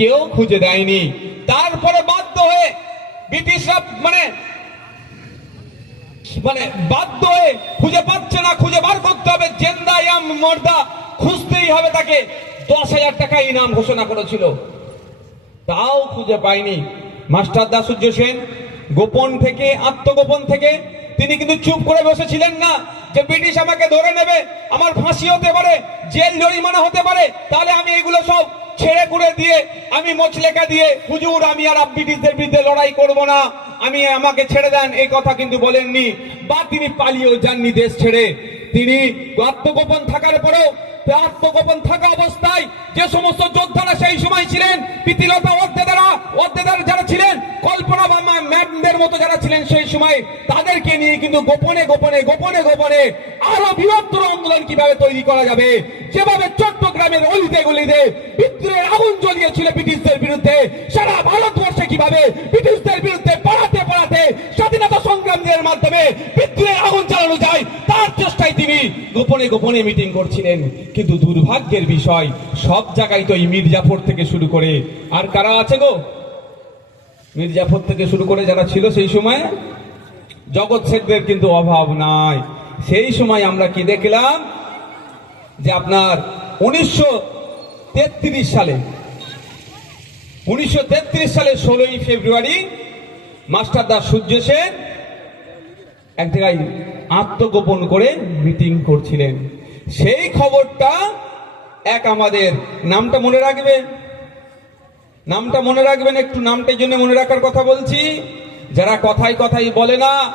কেউ খুঁজে দেয়নি। তারপরে বাধ্য হয়ে ব্রিটিশরা মানে মানে বাধ্য হয়ে খুঁজে পাচ্ছে না, খুঁজে বার করতে হবে। জেন্দা মর্দা, খুঁজতেই হবে তাকে। দশ হাজার টাকা ইনাম ঘোষণা করেছিল। তাও খুঁজে পাইনি মাস্টার দাসুর্য সেন গোপন থেকে, আত্মগোপন থেকে, তিনি কিন্তু চুপ করে বসেছিলেন না যে ব্রিটিশ আমাকে ধরে নেবে, আমার ফাঁসি হতে পারে, জেল জরিমানা হতে পারে, তাহলে আমি এগুলো সব ছেড়ে করে দিয়ে আমি মোচলেখা দিয়ে, হুজুর, আমি আর ব্রিটিশদের বিরুদ্ধে লড়াই করব না। আমি আমাকে ছেড়ে দেন। এই কথা কিন্তু বলেননি। বা তিনি পালিয়েও যাননি দেশ ছেড়ে। তিনি আত্মগোপন থাকার পরেও আত্মগোপন থাকা অবস্থায় যে সমস্ত যোদ্ধারা সেই সময় ছিলেন, প্রীতিলতা অর্ধেদারা, অর্ধেদার যারা ছিলেন, কল্পনা বা ম্যামদের মতো যারা ছিলেন সেই সময়, তাদেরকে নিয়ে কিন্তু গোপনে গোপনে গোপনে গোপনে আরও বৃহত্তর আন্দোলন কীভাবে তৈরি করা যাবে? যেভাবে চট্টগ্রামের অলিতে গলিতে বিদ্রোহের আগুন জ্বলিয়েছিল ব্রিটিশদের বিরুদ্ধে, সারা ভারতবর্ষে কীভাবে ব্রিটিশদের বিরুদ্ধে পাড়াতে পাড়াতে স্বাধীনতা সংগ্রামীদের মাধ্যমে বিদ্রোহের আগুন চালানো যায়, তার চেষ্টায় তিনি গোপনে গোপনে মিটিং করছিলেন। কিন্তু দুর্ভাগ্যের বিষয়, সব জায়গায় তো এই মির্জাফর থেকে শুরু করে। আর কারা আছে গো? মির্জাফর থেকে শুরু করে যারা ছিল সেই সময় জগৎ শেখদের কিন্তু অভাব নাই। সেই সময় আমরা কি দেখলাম? যে আপনার উনিশশো তেত্রিশ সালে, উনিশশো তেত্রিশ সালে ষোলোই ফেব্রুয়ারি মাস্টার দাস সূর্য সেন এক জায়গায় আত্মগোপন করে মিটিং করছিলেন। সেই খবরটা এক আমাদের, নামটা মনে রাখবেন? নামটা মনে রাখবেন একটু নামটার জন্য মনে রাখার কথা বলছি। যারা কথাই কথাই বলে না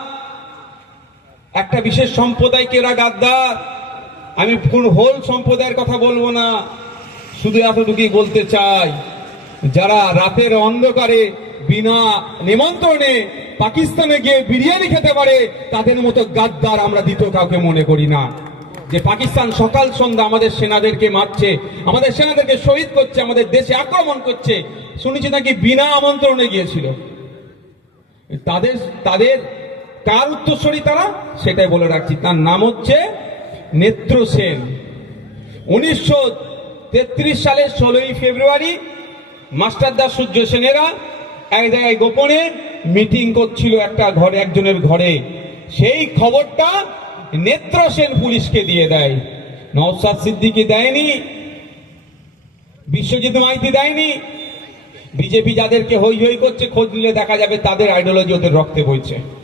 একটা বিশেষ সম্প্রদায়কে এরা গাদ্দার? আমি কোন হোল সম্প্রদায়ের কথা বলব না। শুধু এতটুকুই বলতে চাই, যারা রাতের অন্ধকারে বিনা নিমন্ত্রণে পাকিস্তানে গিয়ে বিরিয়ানি খেতে পারে, তাদের মতো গাদ্দার আমরা দ্বিতীয় কাউকে মনে করি না। যে পাকিস্তান সকাল সন্ধ্যা আমাদের সেনাদেরকে মারছে, আমাদের সেনাদেরকে শহীদ করছে, আমাদের দেশে আক্রমণ করছে, শুনেছি নাকি বিনা আমন্ত্রণে গিয়েছিল। তাদের তাদের কার উত্তরসূরি তারা? সেটাই বলে রাখছি। তার নাম হচ্ছে নেত্র সেন। উনিশশো তেত্রিশ সালের ষোলোই ফেব্রুয়ারি মাস্টার দাস সূর্য সেনেরা এক জায়গায় গোপনে মিটিং করছিল একটা ঘরে, একজনের ঘরে। সেই খবরটা নেত্র সেন পুলিশকে দিয়ে দেয়। নওসাদ সিদ্দিকি দেয়নি, বিশ্বজিৎ মাইতি দেয়নি। বিজেপি যাদেরকে হই হই করছে, খোঁজ নিলে দেখা যাবে তাদের আইডিওলজি ওদের রক্তে বইছে।